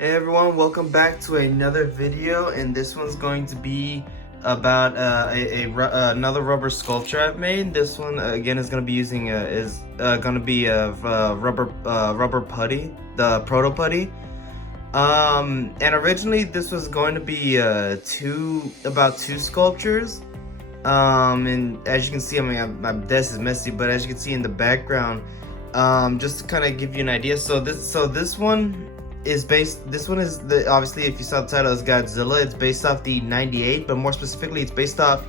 Hey everyone, welcome back to another video, and this one's going to be about another rubber sculpture I've made. This one again is going to be using rubber putty, the proto putty. And originally this was going to be about two sculptures. And as you can see, I mean my desk is messy, but as you can see in the background, just to kind of give you an idea. So this one is obviously, if you saw the title, is Godzilla. It's based off the 98, but more specifically it's based off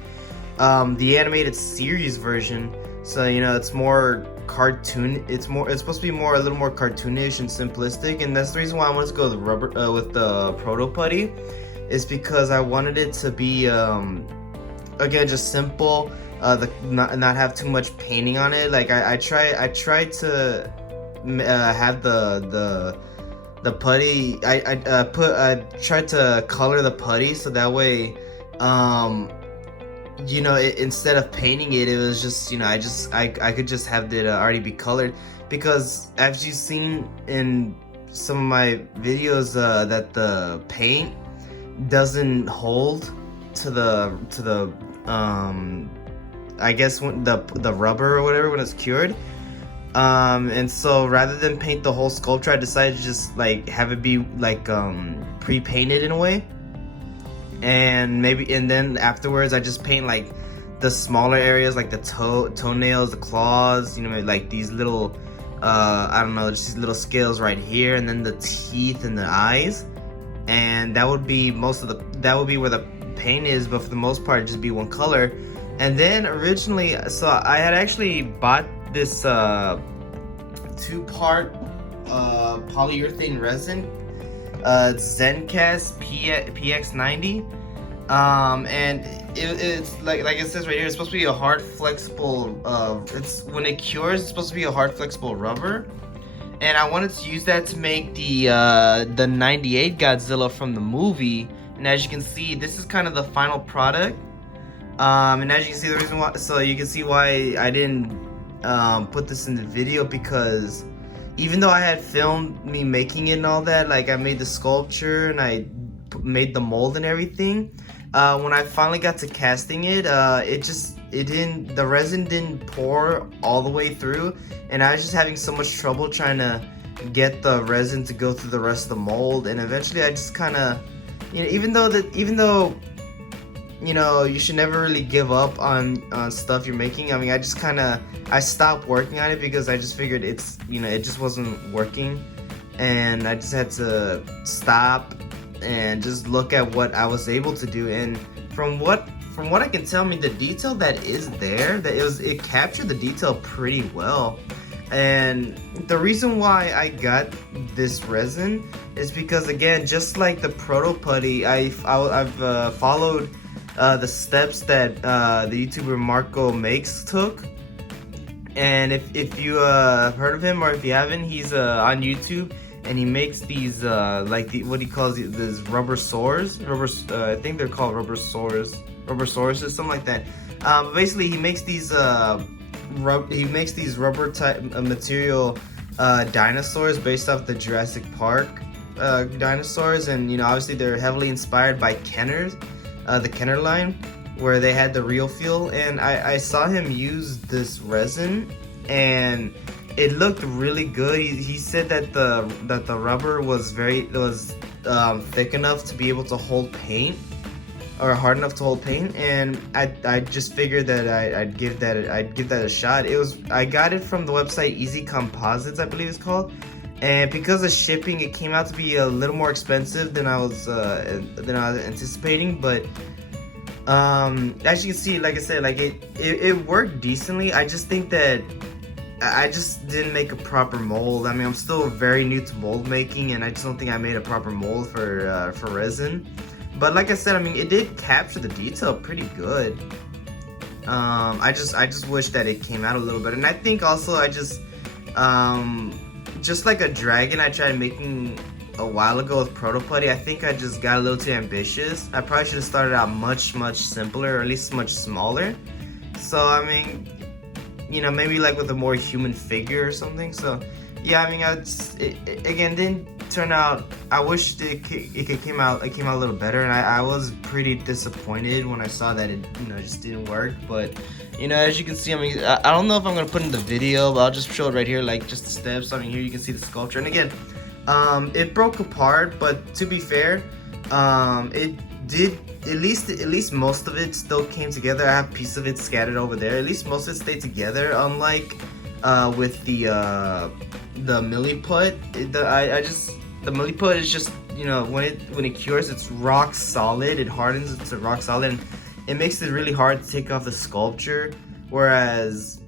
the animated series version. So it's more cartoon, it's supposed to be a little more cartoonish and simplistic, and that's the reason why I wanted to go with the proto putty, is because I wanted it to be again just simple, not have too much painting on it. Like I try to have the putty. I tried to color the putty so that way, instead of painting it, it was just I could just have it already be colored, because as you've seen in some of my videos, that the paint doesn't hold to the I guess when the rubber or whatever, when it's cured. And so rather than paint the whole sculpture, I decided to just like have it be like pre-painted in a way, and then afterwards I just paint like the smaller areas, like the toenails, the claws, like these little I don't know, just these little scales right here, and then the teeth and the eyes, and that would be where the paint is, but for the most part it'd just be one color. And then originally, so I had actually bought this two-part polyurethane resin, Zencast PX90, and it's like it says right here, it's supposed to be a hard, flexible. It's when it cures, it's supposed to be a hard, flexible rubber, and I wanted to use that to make the 98 Godzilla from the movie. And as you can see, this is kind of the final product. And as you can see, the reason why, so you can see why I didn't put this in the video, because even though I had filmed me making it and all that, like I made the sculpture and I made the mold and everything, when I finally got to casting it, the resin didn't pour all the way through, and I was just having so much trouble trying to get the resin to go through the rest of the mold. And eventually I just kind of, even though you should never really give up on stuff you're making. I mean, I stopped working on it because I just figured it just wasn't working, and I just had to stop and just look at what I was able to do. And from what I can tell, I mean, the detail that is there, it captured the detail pretty well. And the reason why I got this resin is because, again, just like the proto putty, I've followed the steps that the YouTuber Marco Makes took. And if you heard of him, or if you haven't, he's on YouTube, and he makes these what he calls these rubber swords. I think they're called rubber swords, something like that. Basically, he makes these rubber type material dinosaurs based off the Jurassic Park dinosaurs, and obviously they're heavily inspired by Kenner's. The Kenner line, where they had the real feel. And I saw him use this resin, and it looked really good. He said that the rubber was thick enough to be able to hold paint, or hard enough to hold paint. And I just figured that I'd give that a shot. I got it from the website Easy Composites, I believe it's called. And because of shipping, it came out to be a little more expensive than I was anticipating. But as you can see, like I said, like it worked decently. I just think that I just didn't make a proper mold. I mean, I'm still very new to mold making, and I just don't think I made a proper mold for resin. But like I said, I mean, it did capture the detail pretty good. I just wish that it came out a little better. And I think also just like a dragon I tried making a while ago with proto putty, I think I just got a little too ambitious. I probably should have started out much simpler, or at least much smaller. So I mean, maybe like with a more human figure or something. So yeah, I mean, again, didn't turn out I wish it came out a little better, and I was pretty disappointed when I saw that it just didn't work. But as you can see, I mean, I don't know if I'm gonna put in the video, but I'll just show it right here, like just the steps. I mean, here you can see the sculpture, and again, it broke apart, but to be fair, it did at least most of it still came together. I have a piece of it scattered over there. At least most of it stayed together, unlike with the milliput. The milliput is just, when it cures, it's rock solid. It hardens, it's a rock solid, and it makes it really hard to take off the sculpture. Whereas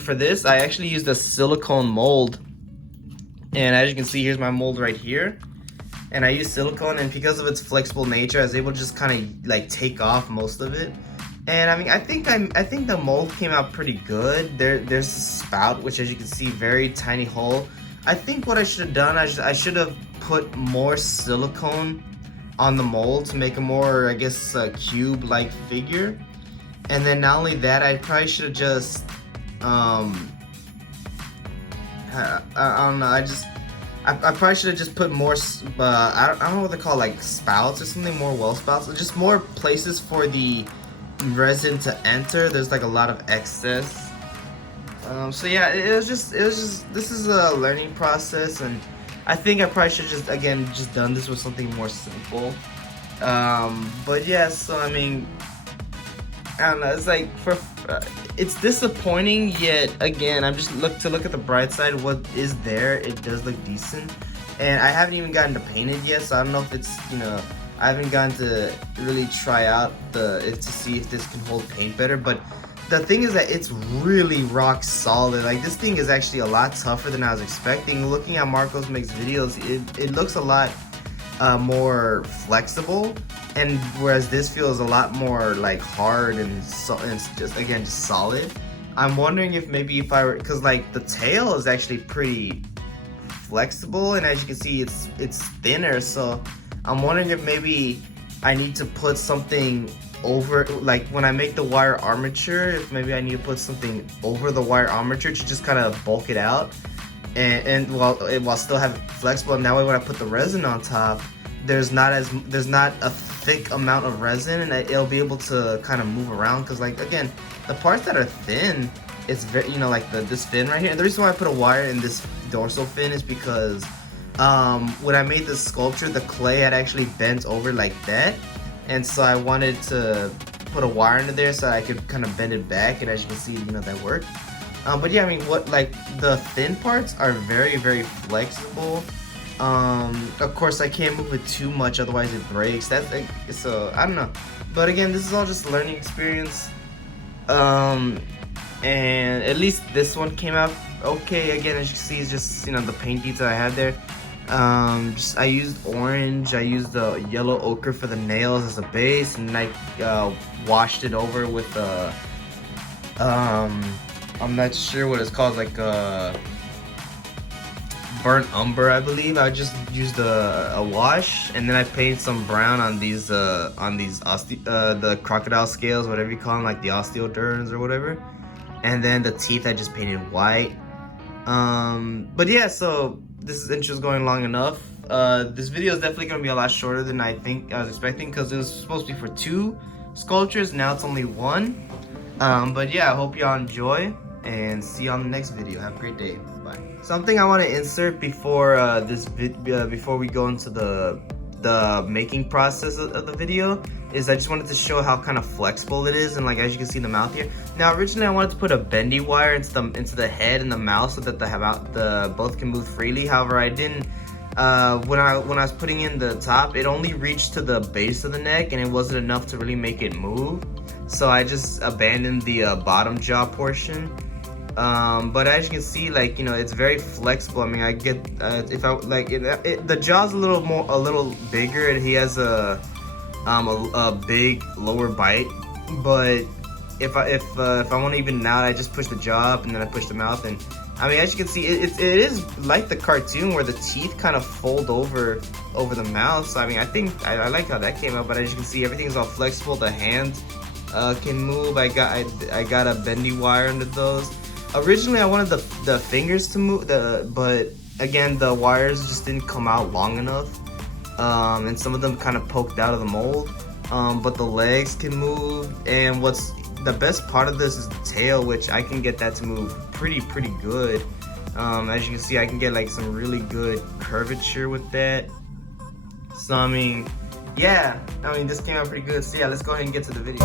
for this, I actually used a silicone mold, and as you can see, here's my mold right here. And I used silicone, and because of its flexible nature, I was able to just kind of like take off most of it. And I mean, I think the mold came out pretty good. There's a spout, which, as you can see, very tiny hole. I think what I should have done, I should have put more silicone on the mold to make a more, I guess, cube-like figure. And then not only that, I probably should have just, I don't know, I probably should have just put more, I don't know what they're called, like spouts or something, more well spouts, just more places for the resin to enter. There's like a lot of excess. So yeah, it was just, this is a learning process, and I think I probably should just done this with something more simple. But yeah, so I mean, I don't know, it's like, it's disappointing, yet again, I'm just look at the bright side. What is there, it does look decent, and I haven't even gotten to paint it yet, so I don't know if it's, I haven't gotten to really try out to see if this can hold paint better. But the thing is that it's really rock solid. Like, this thing is actually a lot tougher than I was expecting. Looking at Marcos Makes Videos, it looks a lot more flexible, and whereas this feels a lot more like hard and it's just solid. I'm wondering if maybe because like the tail is actually pretty flexible, and as you can see, it's thinner. So I'm wondering if maybe I need to put something over, like when I make the wire armature, if maybe I need to put something over the wire armature to just kind of bulk it out, and while still have it flexible. And that way, when I put the resin on top, there's not a thick amount of resin, and it'll be able to kind of move around. Because like, again, the parts that are thin, it's very, like this fin right here. And the reason why I put a wire in this dorsal fin is because when I made this sculpture, the clay had actually bent over like that, and so I wanted to put a wire into there so I could kind of bend it back, and as you can see, that worked. But yeah, I mean, the thin parts are very, very flexible. Of course, I can't move it too much, otherwise it breaks. So I don't know. But again, this is all just learning experience. And at least this one came out okay. Again, as you can see, it's just the paint detail I had there. I used orange, I used the yellow ochre for the nails as a base, and I washed it over with I'm not sure what it's called, like burnt umber, I believe. I just used a wash, and then I painted some brown on these the crocodile scales, whatever you call them, like the osteoderms or whatever. And then the teeth I just painted white. But yeah, so this intro is going long enough. This video is definitely going to be a lot shorter than I was expecting, because it was supposed to be for 2 sculptures. Now it's only 1. But yeah, I hope y'all enjoy, and see you on the next video. Have a great day. Bye. Something I want to insert before before we go into the making process of the video is I just wanted to show how kind of flexible it is, and like as you can see the mouth here. Now originally I wanted to put a bendy wire into the head and the mouth so that the both can move freely. However, I didn't. When I was putting in the top, it only reached to the base of the neck, and it wasn't enough to really make it move. So I just abandoned the bottom jaw portion. But as you can see, like, it's very flexible. I mean, I get if I like it, the jaw's a little bigger, and he has a big lower bite. But if I want to even it out, I just push the jaw up, and then I push the mouth. And I mean, as you can see, it is like the cartoon where the teeth kind of fold over the mouth. So I mean, I think I like how that came out. But as you can see, everything's all flexible. The hands can move. I got a bendy wire under those. Originally, I wanted the fingers to move, but again, the wires just didn't come out long enough. and some of them kind of poked out of the mold, but the legs can move. And what's the best part of this is the tail, which I can get that to move pretty good. As you can see, I can get like some really good curvature with that. So I mean, yeah, this came out pretty good. So yeah, let's go ahead and get to the video.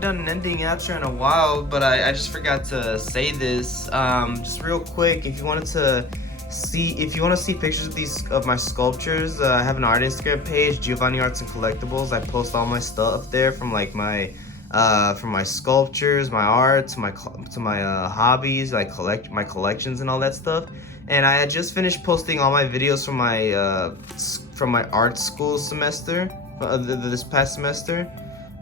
Done an ending outro in a while, but I just forgot to say this. Just real quick, if you want to see pictures of my sculptures, I have an art Instagram page, Giovanni Arts and Collectibles. I post all my stuff there, from like my sculptures, my art, to my hobbies, like my collections and all that stuff. And I had just finished posting all my videos from my art school semester, this past semester.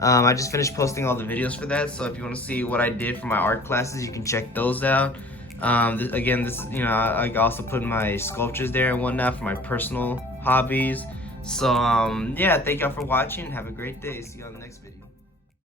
I just finished posting all the videos for that, so if you want to see what I did for my art classes, you can check those out. I also put my sculptures there and whatnot for my personal hobbies. So yeah, thank y'all for watching. Have a great day. See you on the next video.